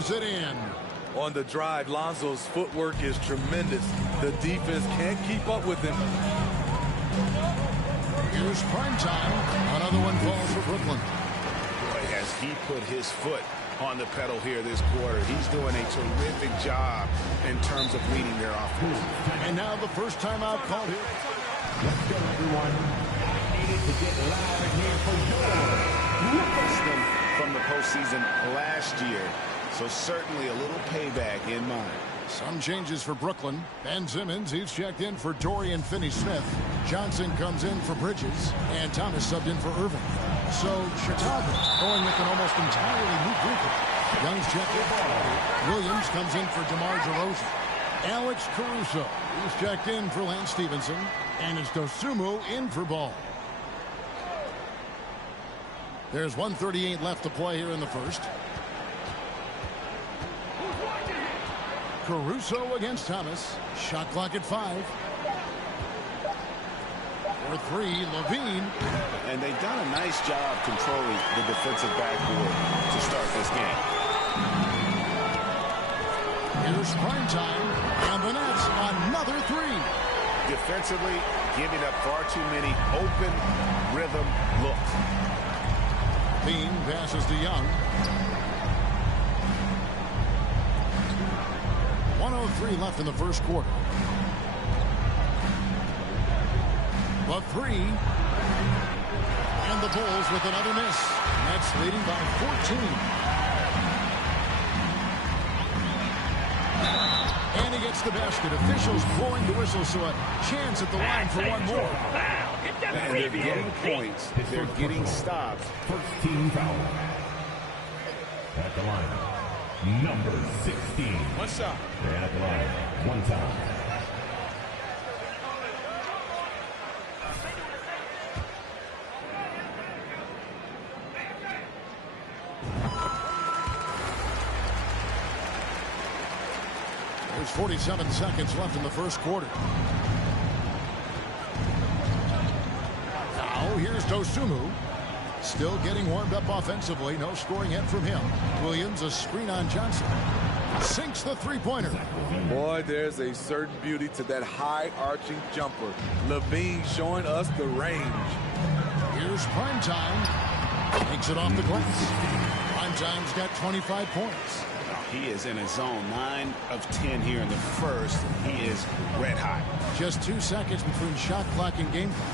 slams it in. On the drive, Lonzo's footwork is tremendous. The defense can't keep up with him. Here's prime time. Another one falls for Brooklyn. Boy, has he put his foot on the pedal here this quarter. He's doing a terrific job in terms of leading their offense. And now the first timeout called here. Let's go, everyone. Needed to get live in here for your Them from the postseason last year. So certainly a little payback in mind. Some changes for Brooklyn. Ben Simmons, he's checked in for Dorian Finney-Smith. Johnson comes in for Bridges. And Thomas subbed in for Irving. So Chicago going with an almost entirely new group. Young's checked in. Williams comes in for DeMar DeRozan. Alex Caruso, he's checked in for Lance Stevenson. And it's Dosunmu in for Ball. There's 1:38 left to play here in the first. Caruso against Thomas. Shot clock at 5. For 3, Levine. And they've done a nice job controlling the defensive backboard to start this game. Here's prime time. And the Nets another 3. Defensively, giving up far too many open rhythm looks. Levine passes to Young. 1:03 left in the first quarter. The 3. And the Bulls with another miss. Nets leading by 14. And he gets the basket. Officials blowing the whistle, so a chance at the line for one more. And they're getting points. They're getting stops. First team foul. At the line, number 16. What's up? At the line, one time. There's 47 seconds left in the first quarter. Now here's Dosunmu. Still getting warmed up offensively. No scoring yet from him. Williams, a screen on Johnson. Sinks the three-pointer. Boy, there's a certain beauty to that high-arching jumper. Levine showing us the range. Here's prime time. Takes it off the glass. Prime time's got 25 points. He is in his zone. 9 of 10 here in the first. He is red hot. Just 2 seconds between shot clock and game clock.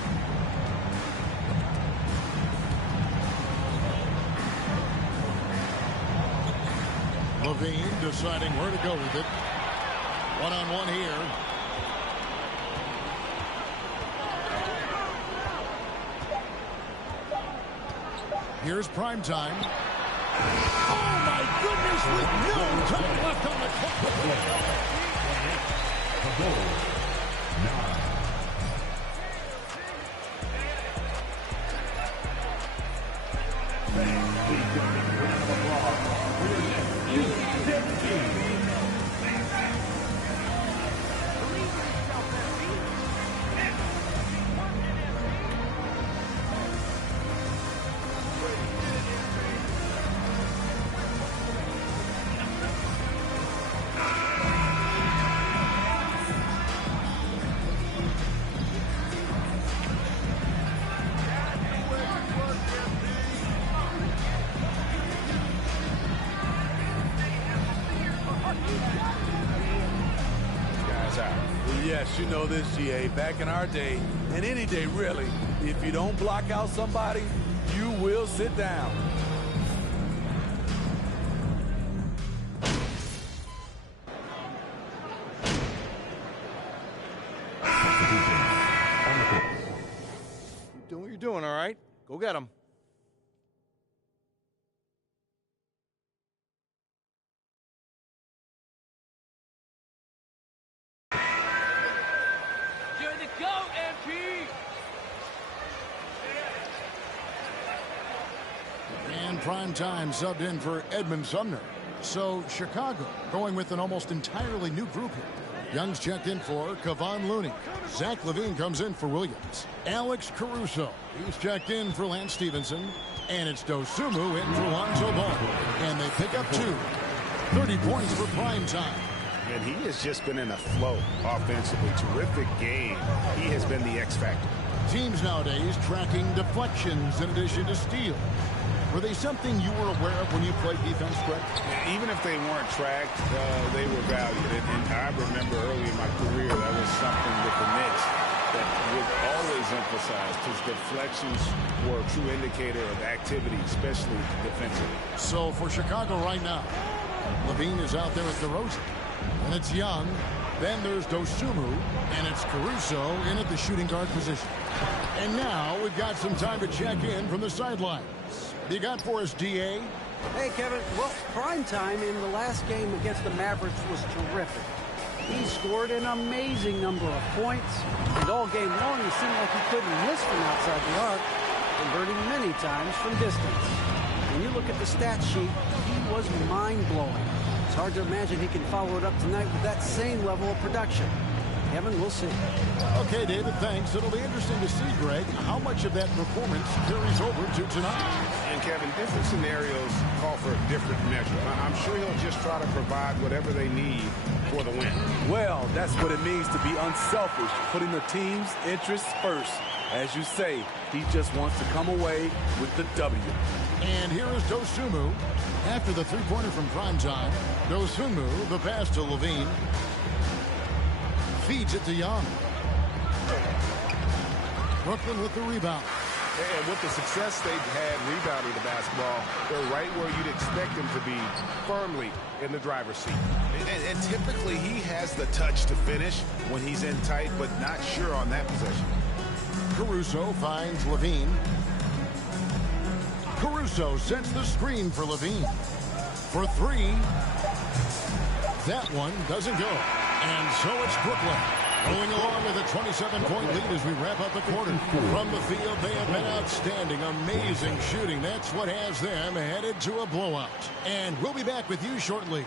Levine deciding where to go with it. One-on-one here. Here's prime time. Oh, my goodness, with no time left on the clock. The Bulls, 9. Please give a big round of applause for your next team. Yes, you know this, GA. Back in our day, and any day really, if you don't block out somebody, you will sit down. Keep doing what you're doing, all right? Go get him. Prime time subbed in for Edmund Sumner. So Chicago going with an almost entirely new group here. Young's checked in for Kevon Looney. Zach LaVine comes in for Williams. Alex Caruso, he's checked in for Lance Stevenson. And it's Dosunmu in for Lonzo Ball. And they pick up 2. 30 points for prime time. And he has just been in a flow offensively. Terrific game. He has been the X factor. Teams nowadays tracking deflections in addition to steals. Were they something you were aware of when you played defense, Greg? Yeah, even if they weren't tracked, they were valued. And I remember early in my career that was something with the Knicks that would always emphasize, because deflections were a true indicator of activity, especially defensively. So for Chicago right now, Levine is out there with DeRozan. And it's Young. Then there's Dosunmu. And it's Caruso in at the shooting guard position. And now we've got some time to check in from the sidelines. You got for us, D.A.? Hey, Kevin. Well, prime time in the last game against the Mavericks was terrific. He scored an amazing number of points. And all game long, it seemed like he couldn't miss from outside the arc, converting many times from distance. When you look at the stat sheet, he was mind-blowing. It's hard to imagine he can follow it up tonight with that same level of production. Kevin, we'll see. Okay, David, thanks. It'll be interesting to see, Greg, how much of that performance carries over to tonight. And, Kevin, different scenarios call for a different measure. I'm sure he'll just try to provide whatever they need for the win. Well, that's what it means to be unselfish, putting the team's interests first. As you say, he just wants to come away with the W. And here is Dosunmu. After the three-pointer from primetime, Dosunmu, the pass to Levine. Feeds it to Young. Brooklyn with the rebound. And with the success they've had rebounding the basketball, they're right where you'd expect them to be, firmly in the driver's seat. And typically he has the touch to finish when he's in tight, but not sure on that possession. Caruso finds Levine. Caruso sets the screen for Levine. For three. That one doesn't go. And so it's Brooklyn going along with a 27-point lead as we wrap up the quarter. From the field, they have been outstanding. Amazing shooting. That's what has them headed to a blowout. And we'll be back with you shortly.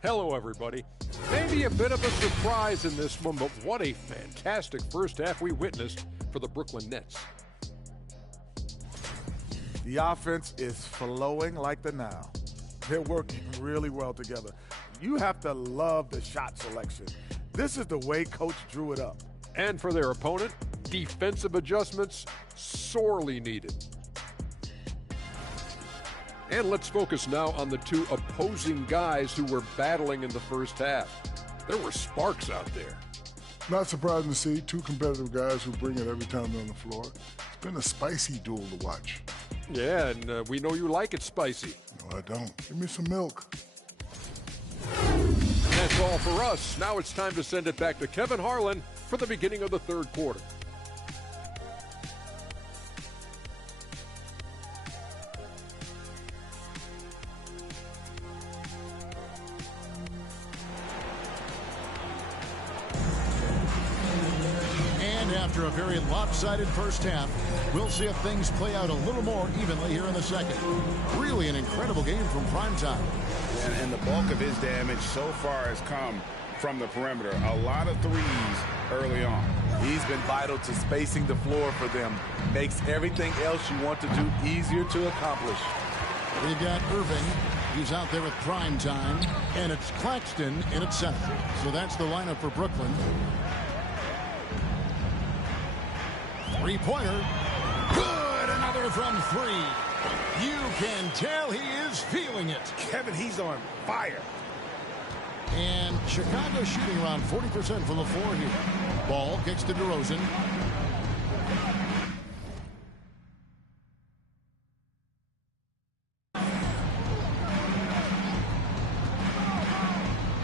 Hello, everybody. Maybe a bit of a surprise in this one, but what a fantastic first half we witnessed for the Brooklyn Nets. The offense is flowing like the Nile. They're working really well together. You have to love the shot selection. This is the way Coach drew it up. And for their opponent, defensive adjustments sorely needed. And let's focus now on the two opposing guys who were battling in the first half. There were sparks out there. Not surprising to see two competitive guys who bring it every time they're on the floor. It's been a spicy duel to watch. Yeah, and we know you like it spicy. No, I don't. Give me some milk. That's all for us. Now it's time to send it back to Kevin Harlan for the beginning of the third quarter. After a very lopsided first half, we'll see if things play out a little more evenly here in the second. Really an incredible game from primetime. And the bulk of his damage so far has come from the perimeter. A lot of threes early on. He's been vital to spacing the floor for them. Makes everything else you want to do easier to accomplish. We've got Irving. He's out there with primetime. And it's Claxton in at center. So that's the lineup for Brooklyn. Three-pointer. Good. Another from three. You can tell he is feeling it. Kevin, he's on fire. And Chicago shooting around 40% from the floor here. Ball kicks to DeRozan.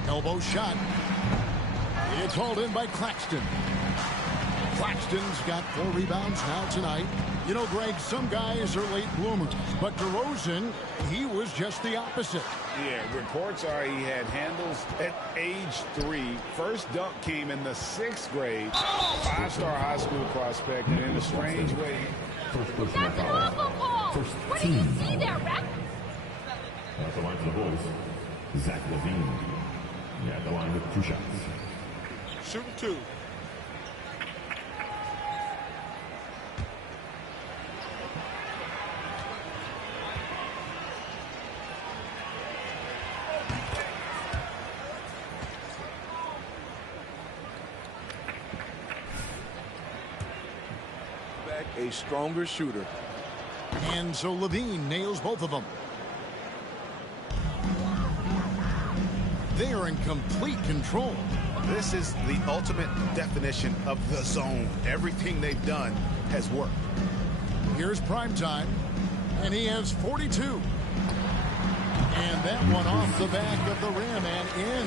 Elbow shot. It's hauled in by Claxton. Claxton's got 4 rebounds now tonight. You know, Greg, some guys are late bloomers, but DeRozan, he was just the opposite. Yeah, reports are he had handles at age 3. First dunk came in the 6th grade. 5-star high school prospect, and in a strange way. That's an awful ball. What do you see there, Rep? At the line for the boys, Zach Levine. At the line with 2 shots. Shooting 2. A stronger shooter. And so Levine nails both of them. They are in complete control. This is the ultimate definition of the zone. Everything they've done has worked. Here's Primetime, and he has 42. And that one off the back of the rim and in.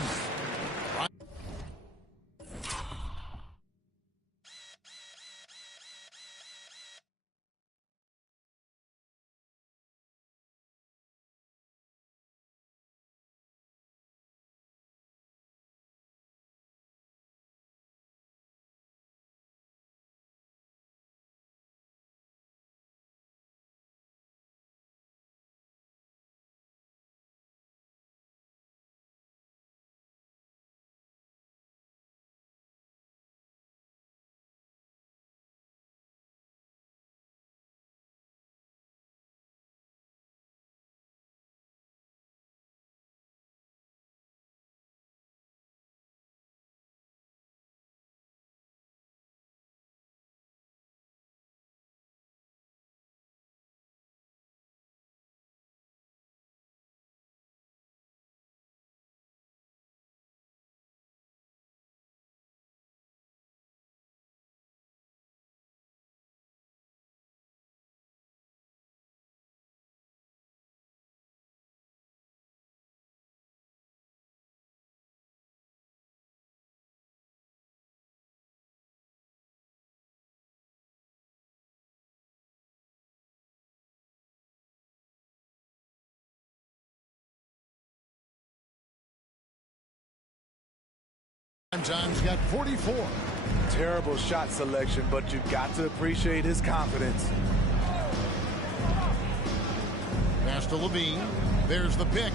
Primetime's got 44. Terrible shot selection, but you've got to appreciate his confidence. Pass to Levine. There's the pick.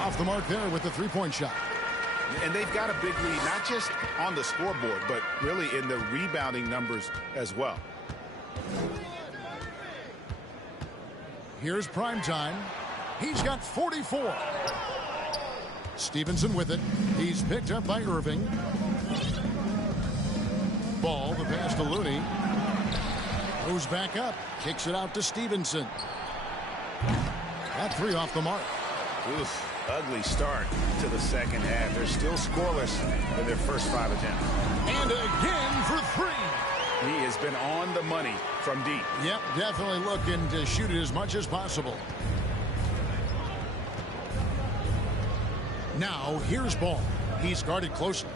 Off the mark there with the three-point shot. And they've got a big lead, not just on the scoreboard, but really in the rebounding numbers as well. Here's Primetime. He's got 44. Stevenson with it. He's picked up by Irving. Ball, the pass to Looney. Goes back up. Kicks it out to Stevenson. That three off the mark. Oof, ugly start to the second half. They're still scoreless in their first 5 attempts. And again for 3. He has been on the money from deep. Yep, definitely looking to shoot it as much as possible. Now, here's Ball. He's guarded closely.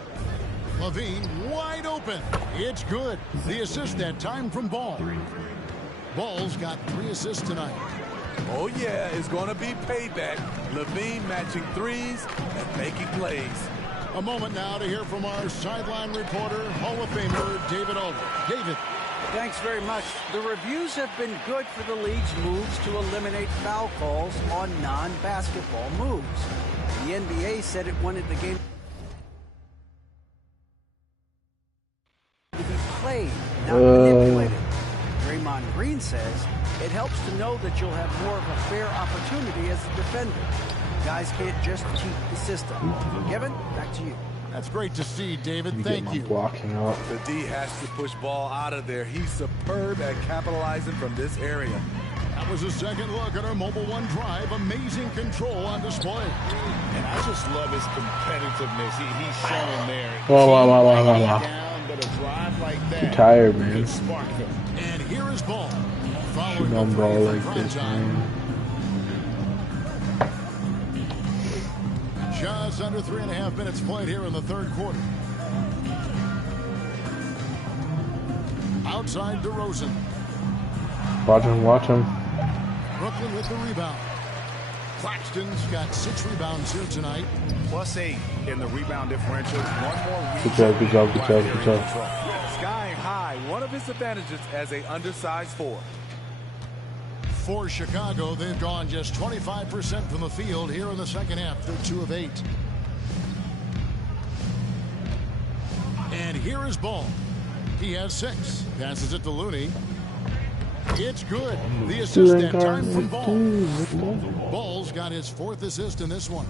Levine wide open. It's good. The assist that time from Ball. Ball's got 3 assists tonight. Oh, yeah, it's going to be payback. Levine matching threes and making plays. A moment now to hear from our sideline reporter, Hall of Famer David Aldridge. David. Thanks very much. The reviews have been good for the league's moves to eliminate foul calls on non-basketball moves. The NBA said it wanted the game to be played, not manipulated. Draymond Green says it helps to know that you'll have more of a fair opportunity as a defender. Guys can't just cheat the system. Kevin, back to you. That's great to see, David. Thank you. Blocking up. The D has to push Ball out of there. He's superb at capitalizing from this area. That was a second look at our Mobile One drive. Amazing control on display. And I just love his competitiveness. He's showing there. Wow. Down, but a drive like that. I'm tired, man. Can spark them. And here is Ball. Shooting on ball like this, man. Just under 3.5 minutes played here in the third quarter. Outside DeRozan. Watch him. Brooklyn with the rebound. Claxton's got 6 rebounds here tonight. +8 in the rebound differential. One more Good job. Sky high, one of his advantages as an undersized 4. For Chicago, they've gone just 25% from the field here in the second half. They're 2 of 8. And here is Ball. He has 6. Passes it to Looney. It's good. The assist that time from Ball. Ball's got his 4th assist in this one.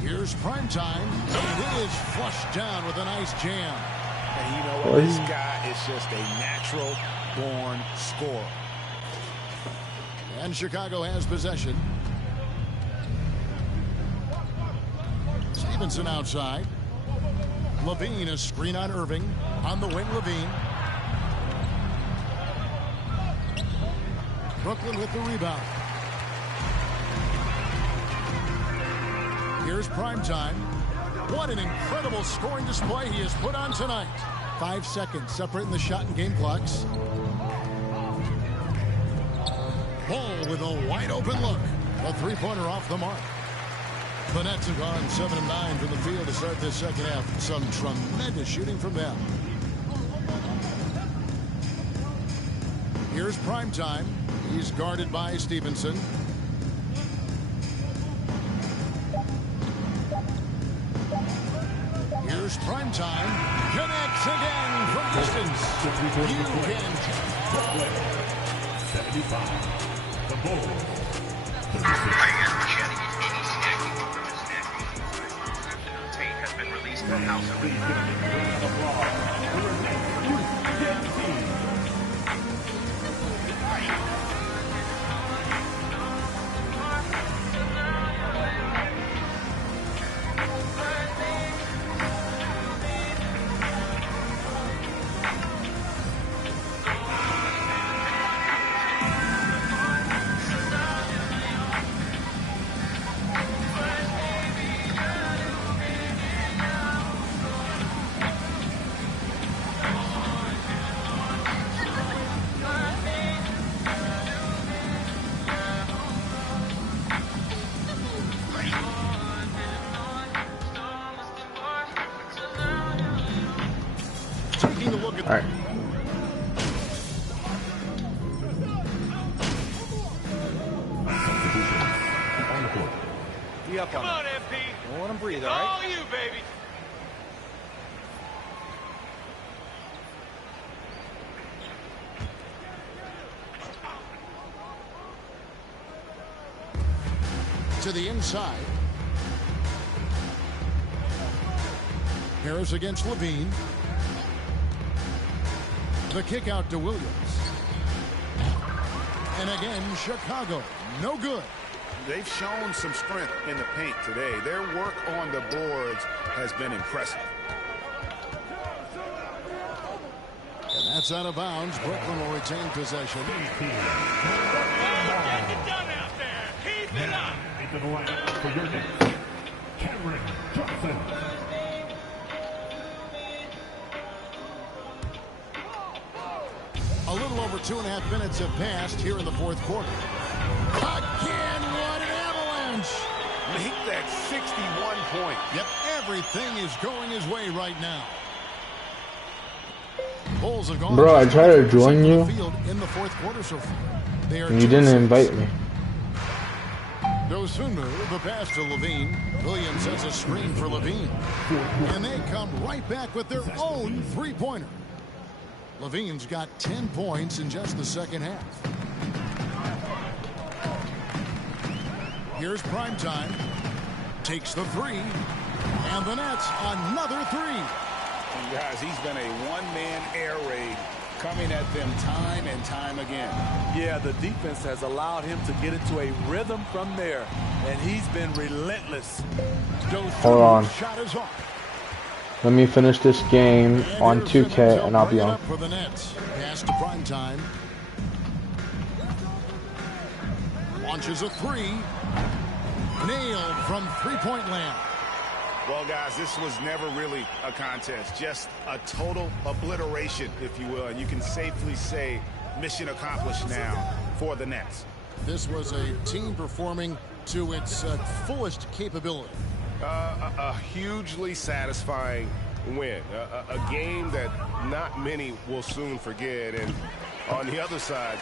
Here's prime time, and it is flushed down with a nice jam. And you know what? This guy is just a natural-born scorer. And Chicago has possession. Stevenson outside. Levine, a screen on Irving. On the wing, Levine. Brooklyn with the rebound. Here's prime time. What an incredible scoring display he has put on tonight. 5 seconds separating the shot and game clocks. Ball with a wide open look. A 3-pointer off the mark. The Nets have gone 7 of 9 from the field to start this second half. Some tremendous shooting from them. Here's prime time. He's guarded by Stevenson. Here's prime time. Connects again from distance. You can. 75. The Bulls. Has been released from house. All right. Come on, MP. Don't let him breathe, all right? All you, baby. To the inside. Harris against Levine. The kick out to Williams. And again, Chicago. No good. They've shown some strength in the paint today. Their work on the boards has been impressive. And that's out of bounds. Brooklyn will retain possession. Get it done out there. Keep it up. Into the lineup for your Knicks, Cameron Johnson. A little over 2.5 minutes have passed here in the fourth quarter. Again, what an avalanche! Make that 61 point. Yep, everything is going his way right now. Bulls have gone. Bro, I tried to join you. In the fourth quarter so far. And you didn't invite me. Dosunmu, the pass to Levine. Williams has a screen for Levine. And they come right back with their own three-pointer. Levine's got 10 points in just the second half. Here's prime time. Takes the three. And the Nets another three. And guys, he's been a one-man air raid coming at them time and time again. Yeah, the defense has allowed him to get into a rhythm from there. And he's been relentless. Hold on. Shot is off. Let me finish this game on 2K and I'll be on. For the Nets. Pass to prime time. Launches a three. Nailed from three-point land. Well, guys, this was never really a contest. Just a total obliteration, if you will. And you can safely say mission accomplished now for the Nets. This was a team performing to its fullest capability. A hugely satisfying win. A game that not many will soon forget. And On the other side,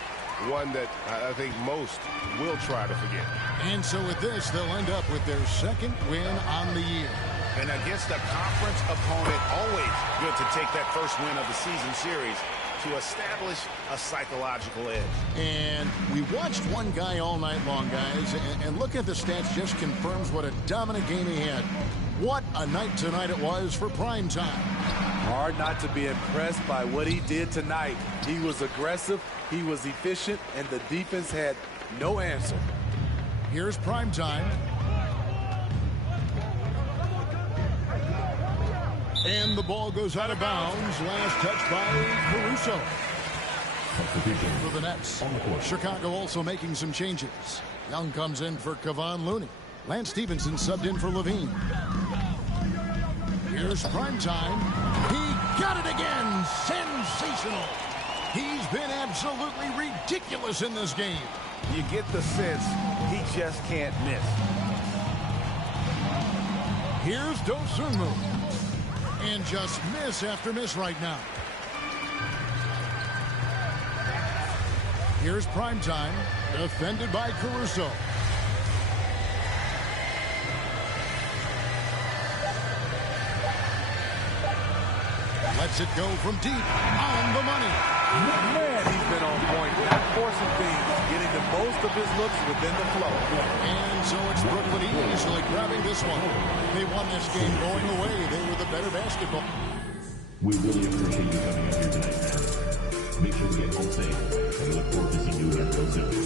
one that I think most will try to forget. And so with this, they'll end up with their second win on the year. And against a conference opponent, always good to take that first win of the season series to establish a psychological edge. And we watched one guy all night long, guys, and look at the stats just confirms what a dominant game he had. What a night tonight it was for prime time. Hard not to be impressed by what he did tonight. He was aggressive, he was efficient, and the defense had no answer. Here's prime time. And the ball goes out of bounds. Last touch by Caruso. For the Nets. Chicago also making some changes. Young comes in for Kevon Looney. Lance Stevenson subbed in for Levine. Here's prime time. He got it again. Sensational. He's been absolutely ridiculous in this game. You get the sense he just can't miss. Here's Dosunmu. And just miss after miss right now. Here's prime time, defended by Caruso. Lets it go from deep, on the money. Man, he's been on point, not forcing things, getting the most of his looks within the flow. And so it's Brooklyn easily grabbing this one. They won this game going away. They were the better basketball. We really appreciate you coming up here tonight, man. Make sure to get home safe, and we look forward to seeing you again real soon.